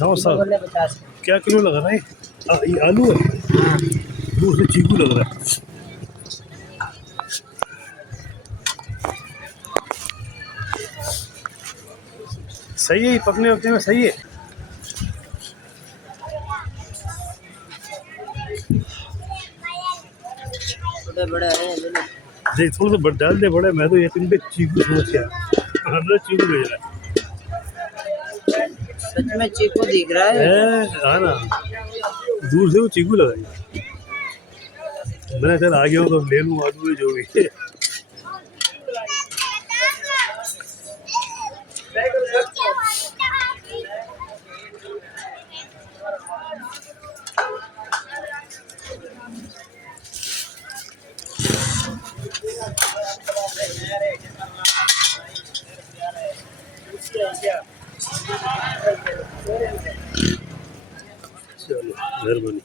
हाँ साहब, बोले 50। क्या किलो लग रहा है? ये आलू है, हाँ दूसरे चीकू लग रहा है। सही है, ये पकने वकने में सही है। बड़े बड़े हैं दोनों। देख थोड़ा सा डाल दे बड़ा, मैं तो यकीन पे चीकू समझ के आया, अंदर चीकू भेज रहा सच में चीकू दिख रहा है क्या? है। हाँ ना, दूर से वो चीकू लगा है। मैंने चल आ गया हूँ तो ले लूँ आलू जो भी है। चलो मेहरबानी।